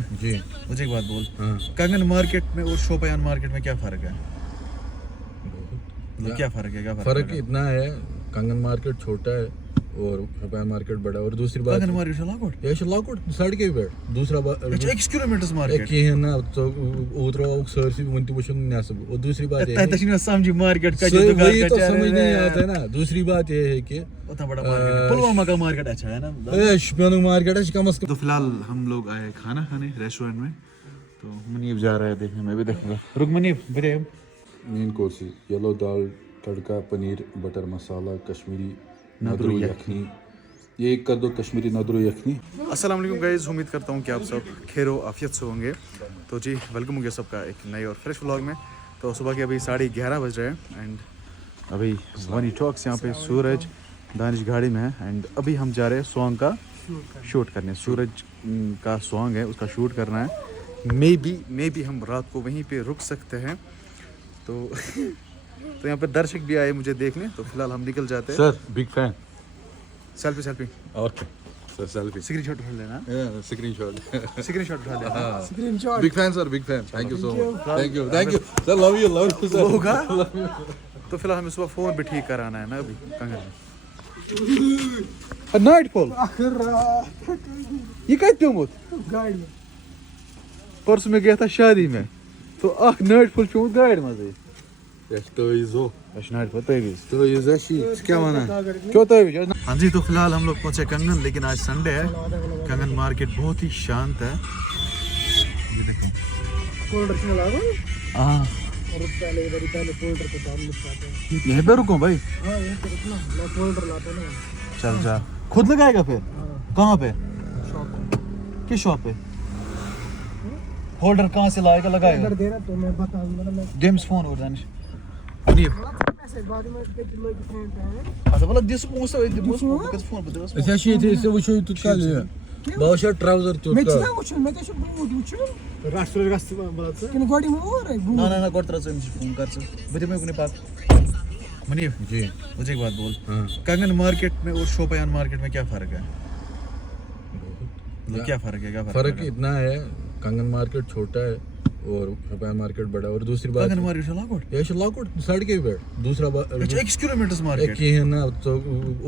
जी मुझे एक बात बोल। हाँ। कंगन मार्केट में और शोपियान मार्केट में क्या फ़र्क है? क्या फ़र्क है? फर्क इतना है, कंगन मार्केट छोटा है और शोपियान मार्केट बड़ा है। और दूसरी बात कंगन मार्केट लाकोट ये लाकुट सड़क पे दूसरा X किलोमीटर मार्केट कहें ना तो उतरो सरसी वन तुम नसब। और दूसरी बात ये है समझ मार्केट का जो वही तो समझ नहीं आता है ना। दूसरी बात ये है कि उतना बड़ा मार्केट है, पुलवामा का मार्केट अच्छा है ना। शोपियान मार्केट है कम से तो फिलहाल हम लोग आए खाना खाने रेस्टोरेंट में, तो मुनीब जा रहा है देखने, मैं भी देखूंगा। रुक मुनीब बताइए। मेन कोर्सेज येलो दाल तड़का पनीर बटर मसाला कश्मीरी नदरू यखनी। ये एक कर दो कश्मीरी नदरू यखनी। अस्सलाम वालेकुम गाइस, उम्मीद करता हूँ कि आप सब खैरो आफियत से होंगे। तो जी वेलकम हो गया सबका एक नए और फ्रेश व्लॉग में। तो सुबह के अभी 11:30 बज रहे हैं एंड अभी वनी टॉक्स यहाँ पे सूरज दानिश गाड़ी में है एंड अभी हम जा रहे हैं सॉन्ग का शूट करने। सूरज का सॉन्ग है, उसका शूट करना है। मे बी हम रात को वहीं पे रुक सकते हैं। तो तो यहाँ पे दर्शक भी आए मुझे देखने, तो फिलहाल हम निकल जाते हैं। Sir big fan. Selfie okay sir selfie screenshot उठा लेना। स्क्रीनशॉट उठा लेना। Big fan sir big fan. Thank you so much. Thank you sir. Love you होगा। तो फिलहाल हमें सुबह फोन भी ठीक कराना है ना अभी कंगन में। नाइट फॉल ये कत प्योमुत गाड़ी में। परसों में गया था शादी में, तो अख नाइट फॉल प्योमुत गाड़ी में। हाँ जी, तो फिलहाल हम लोग पहुंचे कंगन, लेकिन आज संडे है। कंगन मार्केट बहुत ही शांत है। हाँ यहीं पे रुको भाई। चल जा, खुद लगाएगा फिर? कहाँ पे? किस शॉप पे? होल्डर कहाँ से लाएगा, लगाएगा? गेम्स फोन और दानिश ट्राउजर मुनीब जी मुझे एक बात बोल। हाँ। कंगन मार्केट में और शोपियान मार्केट में क्या फ़र्क है? क्या फ़र्क है? फर्क इतना है, कंगन मार्केट छोटा है और शोपियान मार्केट बड़ा है। और दूसरी बात कंगन मार्केट लाकोट ये लाकुट सड़क पे दूसरा X किलोमीटर मार्केट कहें ना तो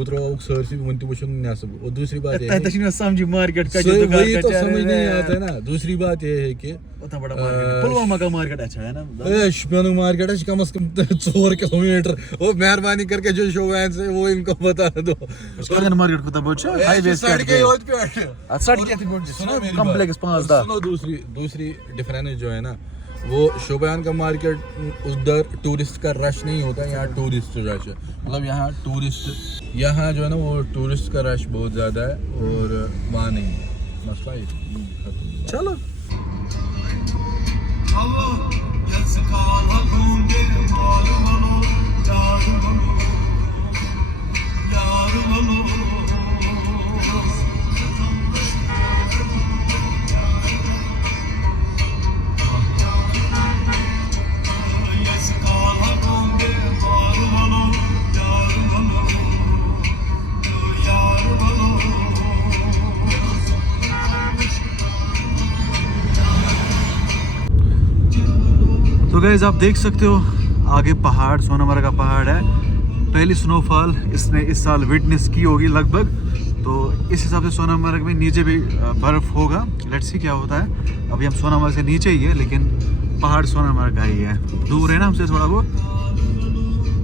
उतरो सरसी वन तुम नसब। और दूसरी बात ये है समझ मार्केट का जो वही तो समझ नहीं आता है ना। दूसरी बात ये है कि उतना बड़ा मार्केट है, पुलवामा का मार्केट अच्छा है ना। शोपियान मार्केट है कम से कम 4 किलोमीटर। वो मेहरबानी करके जो शो है वो इनको बता दो। कंगन मार्केट को तब हाईवे सड़क कॉम्प्लेक्स 5-10। सुनो दूसरी डिफरेंस जो है ना, वो शोपियान का मार्केट उधर टूरिस्ट का रश नहीं होता, यहाँ टूरिस्ट रश है। मतलब यहाँ जो है ना वो टूरिस्ट का रश बहुत ज़्यादा है और वहाँ नहीं है। मसला ही चलो तो गाइस आप देख सकते हो आगे पहाड़, सोनामर्ग का पहाड़ है। पहली स्नोफॉल इसने इस साल विटनेस की होगी लगभग, तो इस हिसाब से सोनामर्ग में नीचे भी बर्फ़ होगा। लेट्स सी क्या होता है। अभी हम सोनामर्ग से नीचे ही है, लेकिन पहाड़ सोनामर्ग का ही है, दूर है ना हमसे थोड़ा बहुत,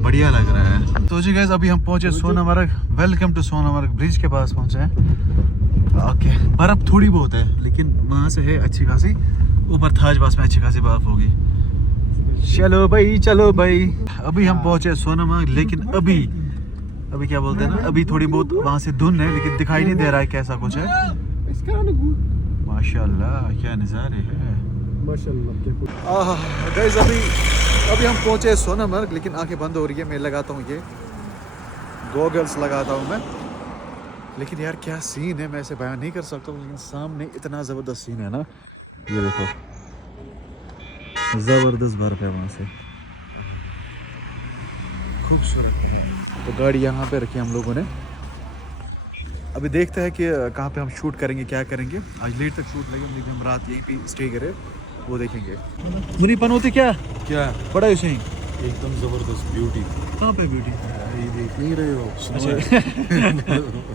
बढ़िया लग रहा है। तो जी गाइस अभी हम पहुंचे Sonamarg. Welcome to Sonamarg bridge के पास पहुंचे हैं। ओके, बर्फ़ थोड़ी बहुत है लेकिन वहाँ से है अच्छी खासी। ऊपर थाज पास में अच्छी खासी बर्फ़ होगी। चलो भाई अभी हम पहुंचे सोनामर्ग, लेकिन अभी क्या बोलते हैं ना, अभी थोड़ी बहुत वहां से धुंध है, लेकिन दिखाई नहीं दे रहा है कैसा कुछ है। माशाल्लाह क्या नज़ारे हैं माशाल्लाह। गाइस अभी हम पहुंचे सोनामर्ग, लेकिन आंखें बंद हो रही है। मैं लगाता हूँ ये गॉगल्स लगाता हूँ मैं, लेकिन यार क्या सीन है, मैं ऐसे बयान नहीं कर सकता हूँ। लेकिन सामने इतना ज़बरदस्त सीन है ना, ये देखो ज़बरदस्त बर्फ है वहाँ से, खूबसूरत। तो गाड़ी यहाँ पे रखी हम लोगों ने अभी देखते हैं कि कहाँ पे हम शूट करेंगे, क्या करेंगे। आज लेट तक शूट लगे, लेकिन हम रात यहीं पे स्टे करें, वो देखेंगे। मुनी पनौती क्या क्या बड़ा है सही, एकदम जबरदस्त ब्यूटी। कहाँ पे ब्यूटी? ये देख नहीं रहे हो?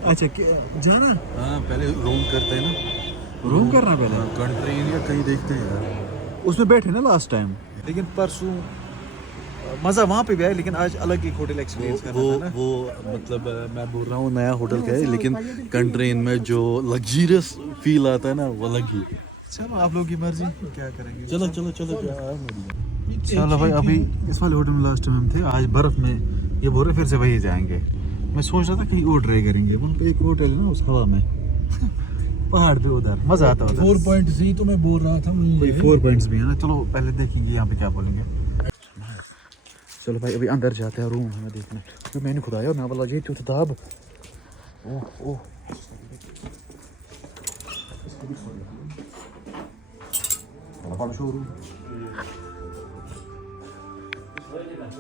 अच्छा जाना, हाँ पहले रोम करते हैं ना, रूम करना पहले। कंट्री या कहीं देखते हैं यार। उसमें बैठे ना लास्ट टाइम, लेकिन परसों मज़ा वहाँ पे भी आया, लेकिन आज अलग एक होटल एक्सपीरियंस करना था ना। वो मतलब मैं बोल रहा हूँ नया होटल का है, लेकिन कंट्री में जो लग्जरियस फील आता है ना वो अलग ही। चलो आप लोगों की मर्जी, क्या करेंगे। चलो चलो चलो चलो भाई, अभी इस वाले होटल में लास्ट टाइम हम थे, आज बर्फ में ये बोल रहे फिर से वही जाएंगे। मैं सोच रहा था कहीं और ट्राई करेंगे, वहाँ पे एक होटल है ना उस हवा में पहाड़ पे, उधर मज़ा आता है। 4 पॉइंट जी तो मैं बोल रहा था, कोई 4 पॉइंट्स भी है ना। चलो पहले देखेंगे यहाँ पे क्या बोलेंगे। चलो भाई अभी अंदर जाते हैं, रूम हमें देखना क्यों मैंने खुद आया मैं बोला जी तू दाब। ओह ओह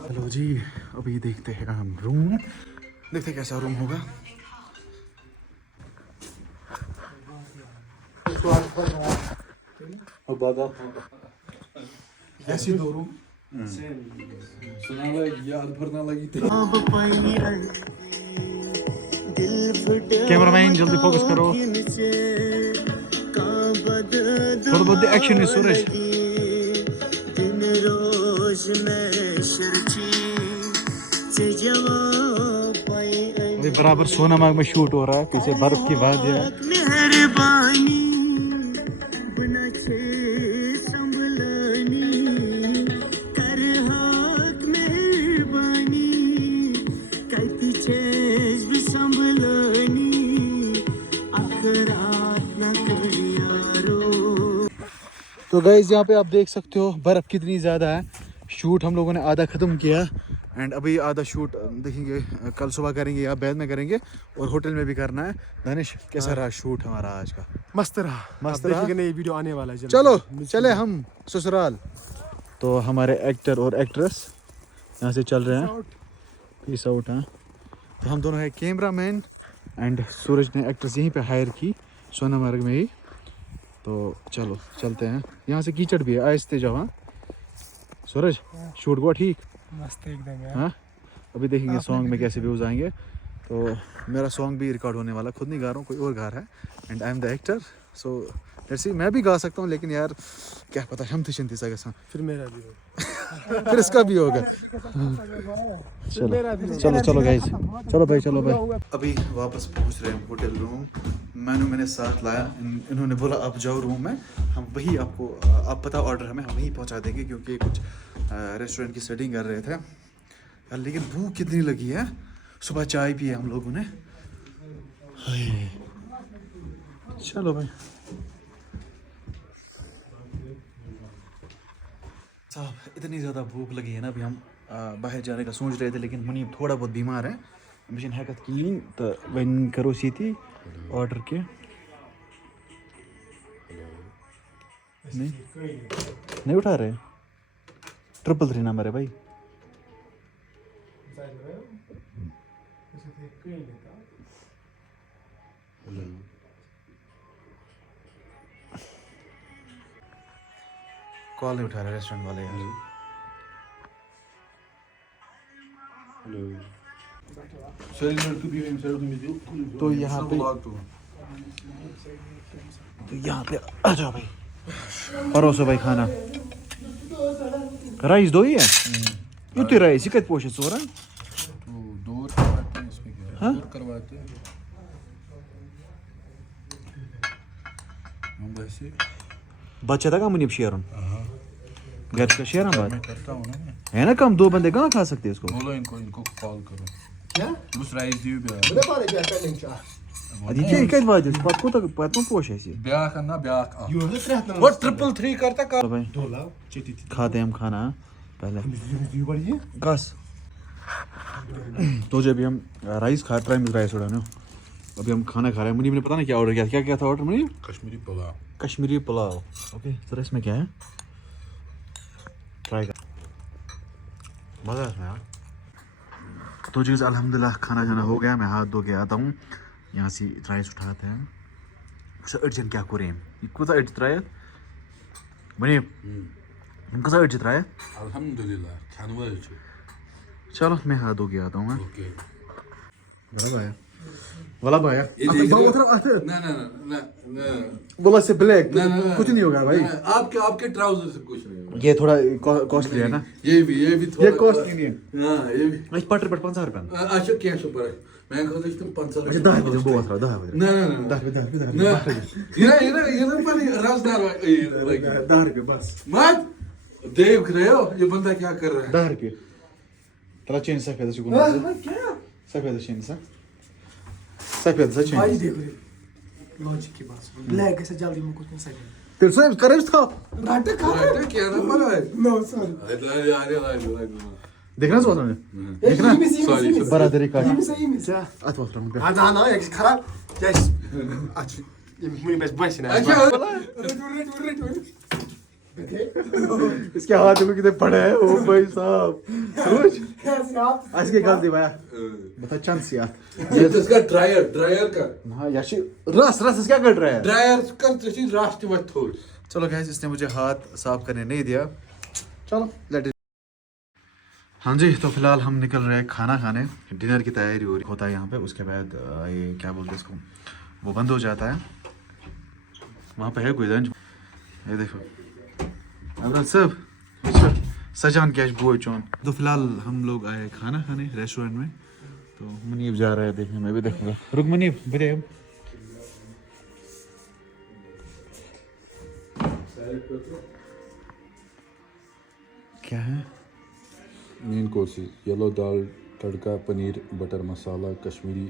चलो जी अभी देखते हैं हम रूम, देखते हैं कैसा रूम होगा। ऐसी 2 रूम याद भरना लगी थी। कैमरामैन जल्दी फोकस करो, थोड़ा बहुत एक्शन है सूरज। अभी बराबर सोनामार्ग में शूट हो रहा है, पीछे बर्फ की वादियां है। तो गाइस यहाँ पे आप देख सकते हो बर्फ़ कितनी ज़्यादा है। शूट हम लोगों ने आधा ख़त्म किया एंड अभी आधा शूट देखेंगे, कल सुबह करेंगे या बाद में करेंगे, और होटल में भी करना है। दानिश कैसा रहा शूट हमारा आज का? मस्त रहा, मस्त अब रहा। देखेंगे नई वीडियो आने वाला है जल्दी। चलो चले हम ससुराल। तो हमारे एक्टर और एक्ट्रेस यहाँ से चल रहे हैं, पीस आउट। हाँ तो हम दोनों है कैमरा मैन एंड सूरज ने एक्ट्रेस यहीं पे हायर की सोनामार्ग में ही। तो चलो चलते हैं, यहाँ से कीचड़ भी है, आहिस्ते जाओ। हाँ सूरज शूट हुआ ठीक? मस्त एकदम यार। हाँ अभी देखेंगे सॉन्ग में कैसे व्यूज़ आएंगे। तो मेरा सॉन्ग भी रिकॉर्ड होने वाला, खुद नहीं गा रहा हूँ, कोई और गा रहा है and I am the actor. So let's see, मैं भी गा सकता हूँ, लेकिन यार क्या पता हम थे चिंती सा फिर मेरा भी हो। फिर इसका भी होगा। चलो चलो चलो गाइस, चलो भाई चलो भाई। अभी वापस पहुंच रहे हैं होटल रूम। मैंने साथ लाया, इन्होंने बोला आप जाओ रूम में, हम वही आपको आप पता ऑर्डर हमें हम वहीं पहुंचा देंगे, क्योंकि कुछ रेस्टोरेंट की सेटिंग कर रहे थे यार। लेकिन भूख कितनी लगी है, सुबह चाय पी है हम लोगों ने। चलो भाई साहब, इतनी ज़्यादा भूख लगी है ना, अभी हम बाहर जाने का सोच रहे थे, लेकिन मुनीब थोड़ा बहुत बीमार है। मिशन हैकत की तो वन करो सी थी ऑर्डर के नहीं उठा रहे। 333 नंबर है भाई। कॉल नहीं उठा रहे रेस्टोरेंट वाले यार। तो यहाँ पे आ जाओ भाई, परोसो भाई खाना। राइस 2 ही है? इतनी राइस ही कत पोशे सोरा? हाँ बच्चा था का मुनीब शेरन घर का शेरन बात करता हूँ ना है ना, कम 2 बंदे कहाँ खा सकते इसको? बोलो इनको कॉल करो। क्या? उस राइस दियो आदित्य एक बात है, पत को तो पत में पोश है सी ब्याह करना ब्याह You have the threat number. वो 333 करता का तो भाई $2 चेती खाते हैं हम खाना पहले you बढ़िए। कस। तो जब हम राइस खा प्राइम राइस उड़ा ना, अभी हम खाना खा रहे हैं। मुनीब ने पता नहीं क्या ऑर्डर किया, क्या क्या था order Munib? Kashmiri pulao. Kashmiri pulao. Okay sir इसमें क्या है, ट्राई कर, मज़ा है इसमें यार। तो चीज़ अल्हम्दुलिल्लाह खाना जाना हो गया, मैं हाथ धो के आता हूँ। यहाँ से राइस उठाते हैं सो अर्जन क्या करें ये कुछ अर्ज त्रायत बने कुछ अर्ज त्रायत अल्हम्दुलिल्लाह खानवा चलो मैं हाथ धो के आता हूँ ओके वाला भाया वाला भाया ना ना ना ना बोला से ब्लैक ना, ना, कुछ नहीं होगा भाई आपके आपके ट्राउजर से कुछ नहीं होगा ये थोड़ा कॉस्टली है ना ये भी थोड़ा ये कॉस्टली नहीं है हाँ ये भी अच्छा पटर पर 50 रुपए अच्छा क्या सुपर मैं कहता हूँ तुम 500 अच्छा 10 रुपए बहुत रहा 10 रुपए ना ना ना 10 रुपए ना ये पर राजदार 10 रुपए बस मत देख रहे हो ये बंदा क्या कर रहा है 10 रुपए तला चेंज सफेद से कौन सफेद चेंज सा सफेद सा भाई चेंज देखो लॉजिक की बात सुनो ब्लैक ऐसे जल्दी में कुछ नहीं सकेगा तेरे से करेज था राटे खा राइट है, क्या ना पड़ा है नो सॉरी अरे अरे देखना सोच रहे देखना Sorry, बरादरी का सही में क्या अत वक्त रहा आज आना एक खराब यस अच्छा ये मुझे बस बस ना इसके हाथ में कितने पड़े हैं ओ भाई साहब समझ आज के गलती भाई बता चांस यार ये तो इसका ड्रायर का हां याशी रस रस क्या कर रहा है ड्रायर कर तो राष्ट्र मत थोड़ चलो गाइस इसने मुझे हाथ साफ करने नहीं दिया चलो लेट हाँ जी तो फिलहाल हम निकल रहे हैं खाना खाने डिनर की तैयारी हो रही होता है यहाँ पे उसके बाद ये क्या बोलते हैं इसको वो बंद हो जाता है वहाँ पे है कोई लंच ये देखो अब सब सजान कैश बोए चौन तो फिलहाल हम लोग आए खाना खाने रेस्टोरेंट में तो मुनीब जा रहा है देखने मैं भी देखूंगा रुक मुनीब बढ़िया क्या है मेन कोर्सेज येलो दाल तड़का पनीर बटर मसाला कश्मीरी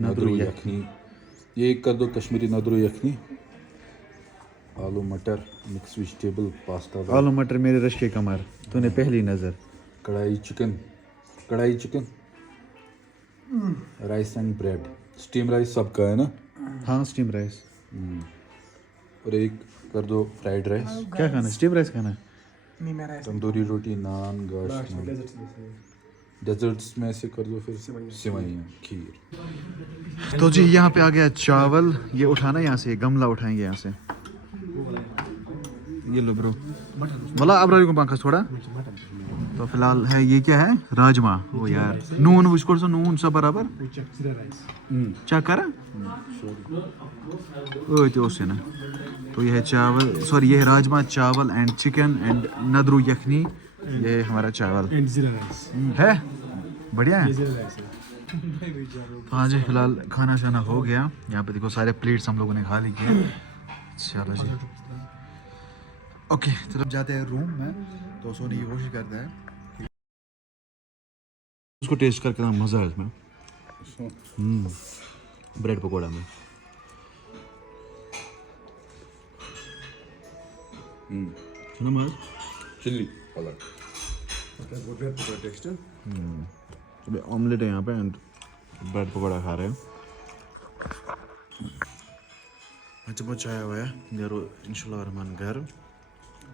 नदरू यखनी ये एक कर दो कश्मीरी नदरू यखनी आलू मटर मिक्स वेजिटेबल पास्ता आलू मटर मेरे रश के कमर तूने पहली नज़र कढ़ाई chicken rice and bread steam rice सबका है ना हाँ स्टीम राइस और एक कर दो फ्राइड राइस क्या खाना स्टीम राइस खाना है नहीं मेरा ऐसा तंदूरी रोटी नान गोश्त डेजर्ट्स में से कर दो फिर सेवइयाँ खीर तो जी यहाँ पे आ गया चावल ये उठाना यहाँ से गमला उठाएंगे यहाँ से ये लो ब्रो बोला अब को पंखा थोड़ा तो फिलहाल है ये क्या है राजमा ओ यार नून उसको सो नून सब बराबर क्या करा ओ तो उससे ना तो ये है चावल सॉरी ये है राजमा चावल एंड चिकन एंड नदरू यखनी ये है हमारा चावल एंड जीरा राइस है बढ़िया है जीरा राइस तो हाँ जी फिलहाल खाना शाना हो गया यहाँ पे देखो सारे प्लेट्स हम लोगों ने खा ली किए चलो जी ओके तो अब जाते हैं रूम में तो सोने की कोशिश करते हैं उसको टेस्ट करके ना मज़ा है इसमें ब्रेड पकौड़ा में सुना मज़ा चिल्ली अलग अभी ऑमलेट है यहाँ पे एंड ब्रेड पकौड़ा खा रहे हैं अच्छा पहुँचाया हुआ है घर इंशाल्लाह रहमान घर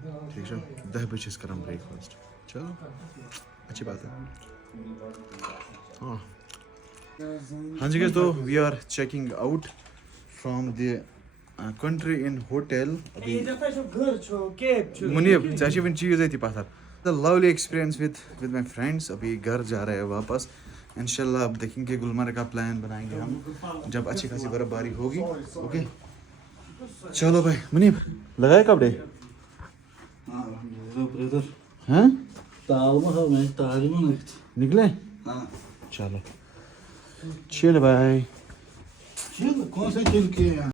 ठीक है 10 बजे करम ब्रेकफास्ट चलो अच्छी बात है हाँ जी तो we are checking out from the Country Inn hotel अभी मुनीब चाची वन चीज है पता the lovely experience with my friends अभी घर जा रहे हैं वापस इंशाल्लाह अब देखेंगे गुलमर्ग का प्लान बनाएंगे हम जब अच्छी खासी बर्फबारी होगी ओके चलो भाई मुनीब लगाए कपड़े हैं निकले चलो चल भाई कौन सा चिल किए